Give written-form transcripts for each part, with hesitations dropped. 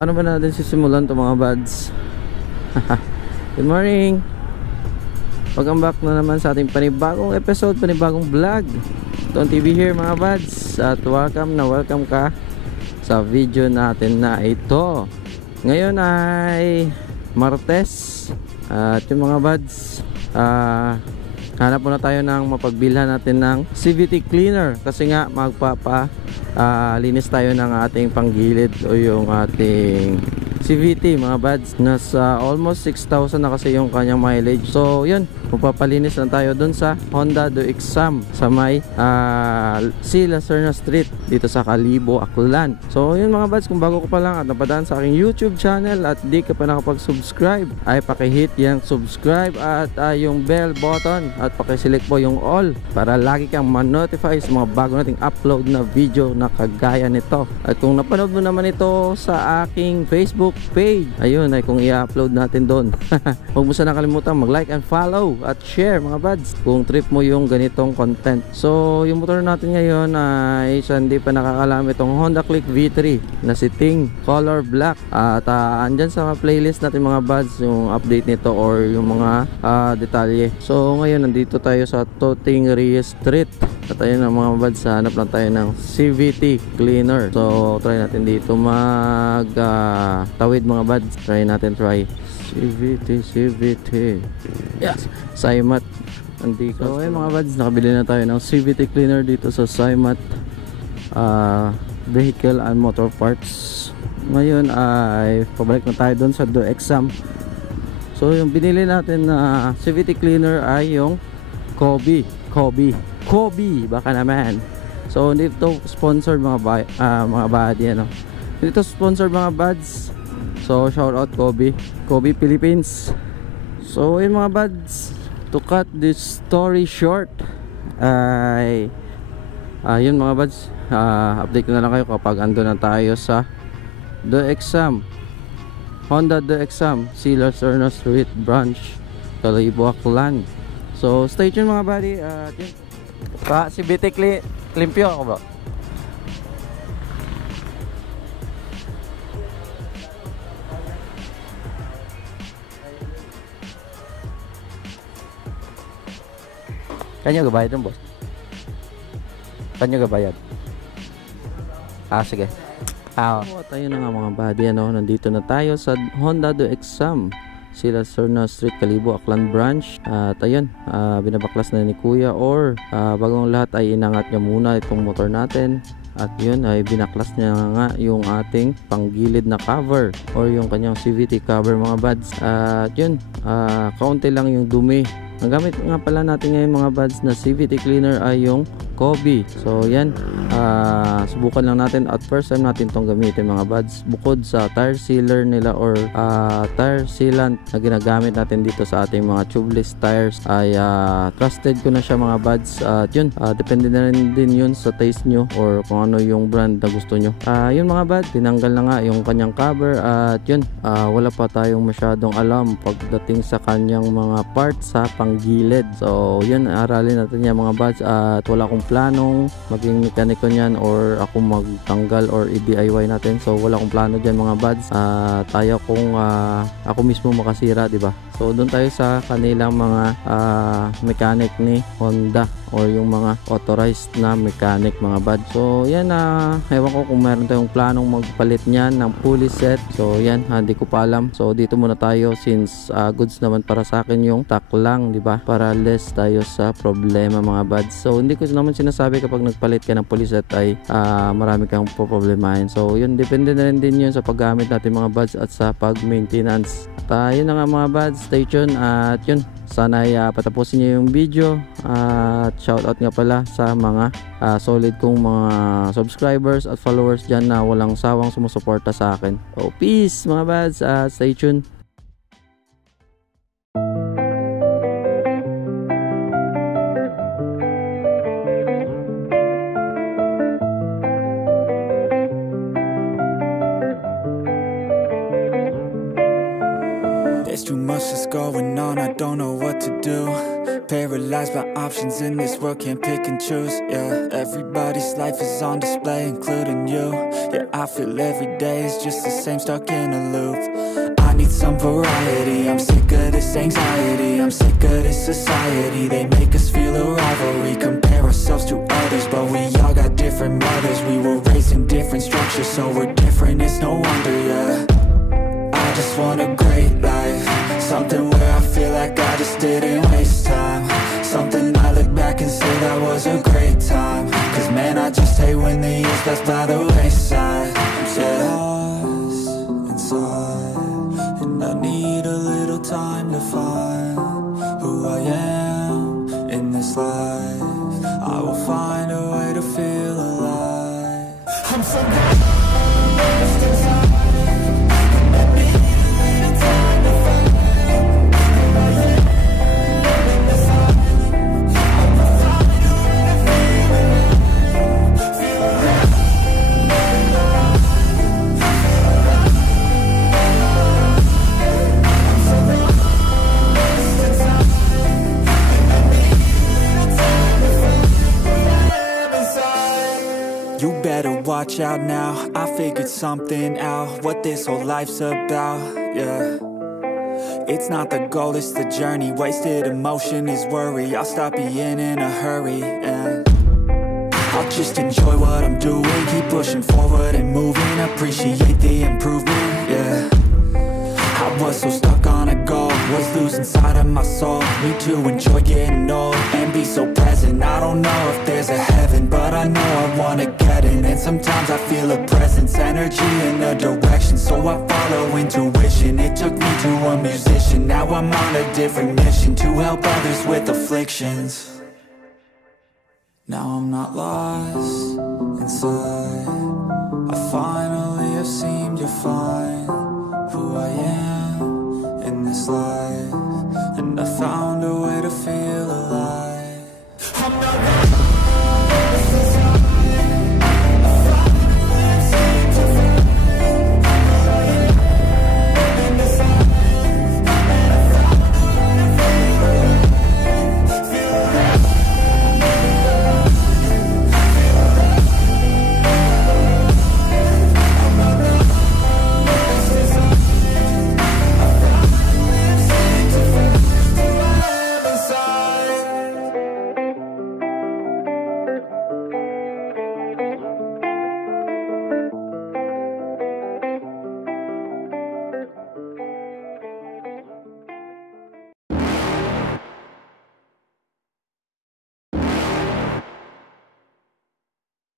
Ano ba natin sisimulan to mga buds? Good morning! Welcome back na naman sa ating panibagong episode, panibagong vlog. Don TV here mga buds. At welcome ka sa video natin na ito. Ngayon ay Martes. At yung mga buds, hanap muna tayo ng mapagbilhan natin ng CVT cleaner. Kasi nga linis tayo ng ating panggilid o yung ating CVT mga buds. Nasa almost 6,000 na kasi yung kanyang mileage. So yun, magpapalinis lang tayo dun sa Honda Do Exam sa may C. Lacerna Street dito sa Kalibo, Aklan. So yun mga buds, kung bago ko pa lang at napadaan sa aking YouTube channel at di ka pa nakapag-subscribe, ay pakihit yung subscribe at yung bell button at pakiselect po yung all para lagi kang ma-notify sa mga bago nating upload na video na kagaya nito. At kung napanood mo naman ito sa aking Facebook page, ayun ay kung i-upload natin doon. Huwag mo sana kalimutan mag-like and follow at share mga buds kung trip mo yung ganitong content. So yung motor natin ngayon ay hindi pa nakakalam itong Honda Click V3 na si Ting color black. At andyan sa playlist natin mga buds yung update nito or yung mga detalye. So ngayon nandito tayo sa Toting Reyes Street. At ayun ang mga buds, hanap lang tayo ng CVT cleaner. So try natin dito tawid mga buds. Try CVT. Yes, Saimat Andika. So ayun mga buds, nakabili na tayo ng CVT cleaner dito sa Saimat Vehicle and Motor Parts. Ngayon ay pabalik na tayo doon sa Do Exam. So yung binili natin na CVT cleaner ay yung Kobe, baka naman. So hindi ito sponsored mga buddy ano. Hindi ito sponsored mga buds. So shout out Kobe Philippines. So yun mga buds, to cut this story short ay yun mga buds, update ko na lang kayo kapag ando na tayo sa Do Exam, Honda Do Exam, C. Lacerna Street Branch, Kalibo, Aklan. So stay tuned mga buddy. Yun si Bitik limpyo ako ba? Kanyo gabayad ng boss? Kanyo gabayad? Sige. Tayo na nga mga buddy, nandito na tayo sa Honda Do Exam, C. Lacerna Street, Kalibo, Aklan Branch. At ayun, binabaklas na ni Kuya or bagong lahat ay inangat niya muna itong motor natin. At yun ay binaklas niya nga yung ating panggilid na cover or yung kanyang CVT cover mga buds. At yun, kaunti lang yung dumi. Ang gamit nga pala natin ngayon mga buds na CVT cleaner ay yung Kobe. So yan, subukan lang natin at first time natin tong gamitin mga buds. Bukod sa tire sealer nila or tire sealant na ginagamit natin dito sa ating mga tubeless tires ay trusted ko na siya mga buds. At yun, depende na rin din yun sa taste nyo or kung ano yung brand na gusto nyo. Yun mga buds, tinanggal na nga yung kanyang cover. At yun, wala pa tayong masyadong alam pagdating sa kanyang mga parts sa panggilid. So yun, aralin natin yan mga buds. At wala akong planong maging mekaniko niyan or ako magtanggal or i-DIY natin. So wala akong plano diyan mga buds. Tayo kung ako mismo makasira, di ba? So doon tayo sa kanilang mga mechanic ni Honda or yung mga authorized na mechanic mga buds. So yan, ewan ko kung meron tayong planong magpalit niyan ng pulley set. So yan, hindi ko pa alam. So dito muna tayo since goods naman para sa akin yung taklang, di ba? Para less tayo sa problema mga buds. So hindi ko naman sinasabi kapag nagpalit ka ng pulley set ay marami kang poproblemahin. So yun, depende na rin din yun sa paggamit natin mga buds at sa pag-maintenance. Yun na nga mga buds, stay tuned. At yun, sana ay patapusin niyo yung video. At shoutout nga pala sa mga solid kong mga subscribers at followers dyan na walang sawang sumusuporta sa akin. So peace mga buds, stay tuned. There's too much that's going on, I don't know what to do. Paralyzed by options in this world, can't pick and choose. Yeah, everybody's life is on display, including you. Yeah, I feel every day is just the same, stuck in a loop. I need some variety, I'm sick of this anxiety, I'm sick of this society. They make us feel a rivalry, compare ourselves to others, but we all got different mothers. We were raised in different structures, so we're different, it's no wonder, yeah. I just want a great life, something where I feel like I just didn't waste time, something I look back and say that was a great time. Cause man, I just hate when the years pass by the wayside. I'm so lost inside, and I need a little time to find who I am in this life. I will find a way to feel alive. I'm so lost inside. You better watch out now, I figured something out, what this whole life's about, yeah. It's not the goal, it's the journey, wasted emotion is worry. I'll stop being in a hurry, and I'll just enjoy what I'm doing, keep pushing forward and moving, appreciate the improvement, yeah. I was so stuck on a goal, was losing sight of my soul. Need to enjoy getting old and be so present. I don't know if there's a heaven, but I know I wanna get in. And sometimes I feel a presence, energy in a direction, so I follow intuition. It took me to a musician, now I'm on a different mission, to help others with afflictions. Now I'm not lost inside, I finally have seemed to find who I am in this life, and I found a way to feel alive. I'm not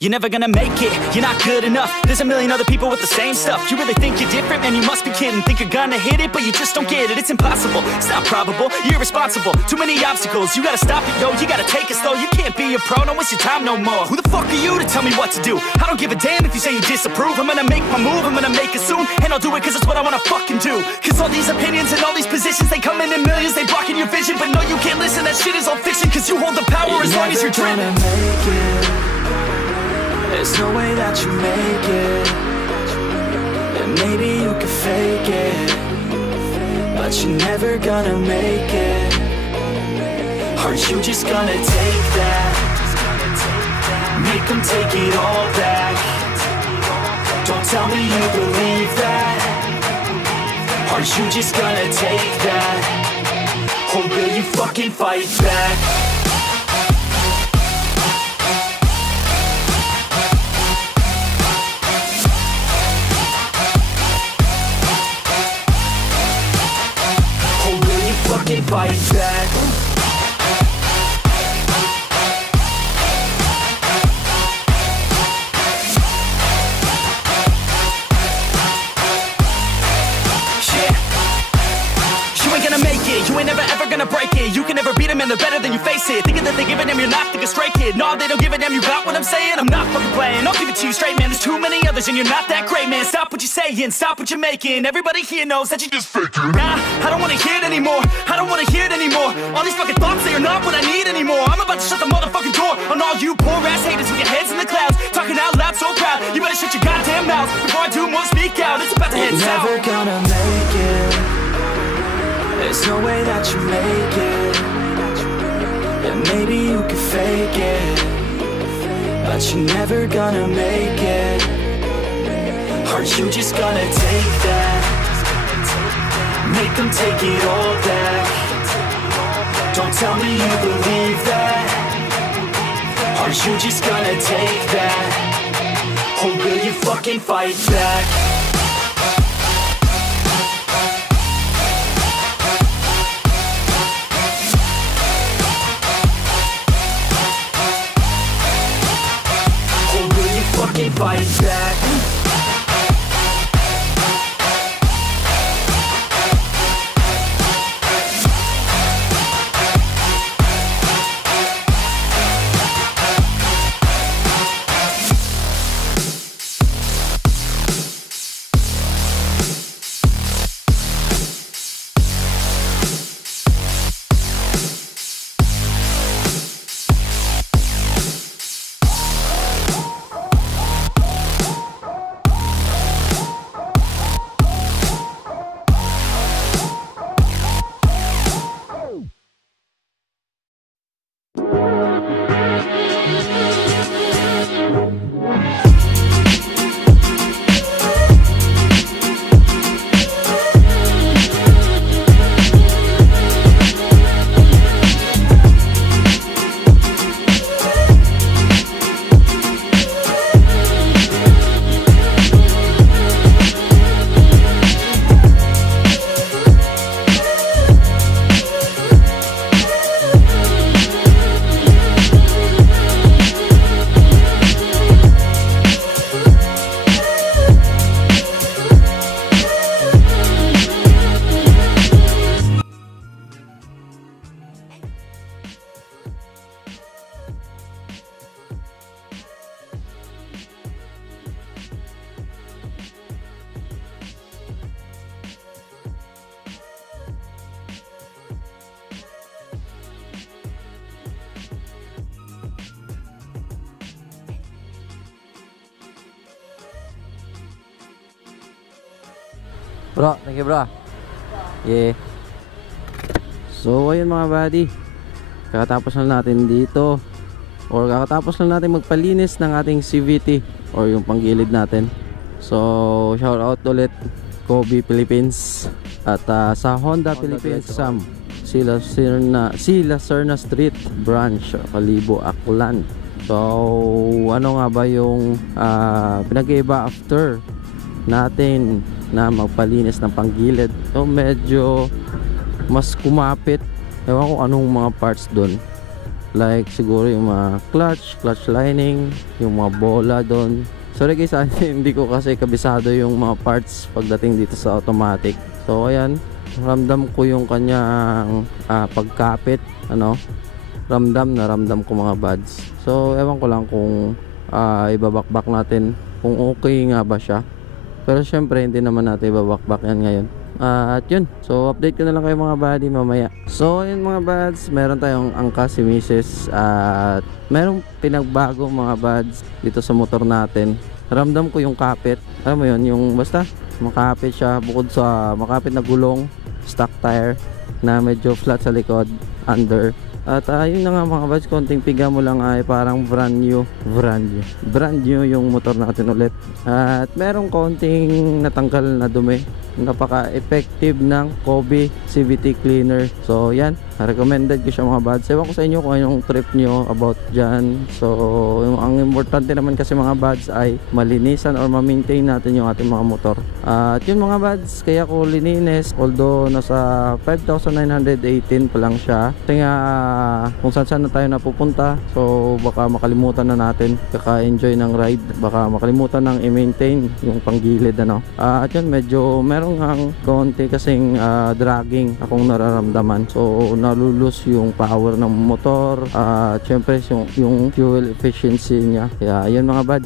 You're never gonna make it, you're not good enough. There's a million other people with the same stuff. You really think you're different? Man, you must be kidding. Think you're gonna hit it, but you just don't get it. It's impossible, it's not probable, you're irresponsible. Too many obstacles, you gotta stop it, yo. You gotta take it slow, you can't be a pro. Don't waste your time no more. Who the fuck are you to tell me what to do? I don't give a damn if you say you disapprove. I'm gonna make my move, I'm gonna make it soon, and I'll do it cause it's what I wanna fucking do. Cause all these opinions and all these positions, they come in millions, they blocking your vision. But no, you can't listen, that shit is all fiction. Cause you hold the power as long as you're dreaming. There's no way that you make it, and maybe you can fake it, but you're never gonna make it. Aren't you just gonna take that? Make them take it all back. Don't tell me you believe that. Aren't you just gonna take that? Or will you fucking fight back? Fight back. You ain't gonna make it, you ain't never ever gonna break it. You can never beat them and they're better than you face it. Thinking that they give a damn, you're not, think a stray kid. No, they don't give a damn, you got what I'm saying? I'm not fucking playing, I'll give it to you straight, man. There's too many others and you're not that great, man. Stop what you're saying, stop what you're making. Everybody here knows that you just faking. Nah, I don't wanna hear it anymore, I don't wanna hear it anymore. All these fucking thoughts, they are not what I need anymore. I'm about to shut the motherfucking door on all you poor ass haters with your heads in the clouds, talking out loud so proud. You better shut your goddamn mouth before I do more, speak out. It's about to head south. Never gonna make it, there's no way that you make it, maybe you could fake it, but you're never gonna make it. Aren't you just gonna take that? Make them take it all back. Don't tell me you believe that. Aren't you just gonna take that? Or will you fucking fight back? Or will you fucking fight back? Bro, thank you bro. Yeah. So ayun mga buddy, kakatapos lang natin dito, or kakatapos lang natin magpalinis ng ating CVT or yung panggilid natin. So shout out ulit Kobe Philippines at sa Honda Philippines Sam, sila Serna Street Branch, Kalibo, Aklan. So ano nga ba yung pinag-iba after natin na magpalinis ng panggilid? So medyo mas kumapit, ewan ko anong mga parts doon, like siguro yung mga clutch lining, yung mga bola doon. Sorry guys, hindi ko kasi kabisado yung mga parts pagdating dito sa automatic. So ayan, ramdam ko yung kanyang pagkapit, ramdam ko mga buds. So ewan ko lang kung ibabakbak natin kung okay nga ba siya. Pero syempre hindi naman natin ibabakbak yan ngayon. At yun, so update ko na lang kayo mga buddy mamaya. So yun mga buds, meron tayong angka si Mrs. At merong pinagbago mga buds dito sa motor natin. Ramdam ko yung kapit, alam mo yun, yung basta makapit siya, bukod sa makapit na gulong, stock tire na medyo flat sa likod, under. At yun na nga mga buds, konting piga mo lang ay parang brand new yung motor natin ulit. At merong konting natanggal na dumi. Napaka-effective ng Kobe CVT cleaner. So yan, recommended ko siya mga buds. Ewan ko sa inyo kung anong trip nyo about dyan. So ang importante naman kasi mga buds ay malinisan or ma-maintain natin yung ating mga motor. At yun mga buds, kaya ko lininis, although nasa 5,918 pa lang siya. Kasi nga kung saan na tayo napupunta, so baka makalimutan na natin kaka-enjoy ng ride, baka makalimutan ng i-maintain yung panggilid at yun, medyo meron ang konti kasing dragging akong nararamdaman. So nalulus yung power ng motor at syempre yung fuel efficiency niya. Kaya yun mga bad,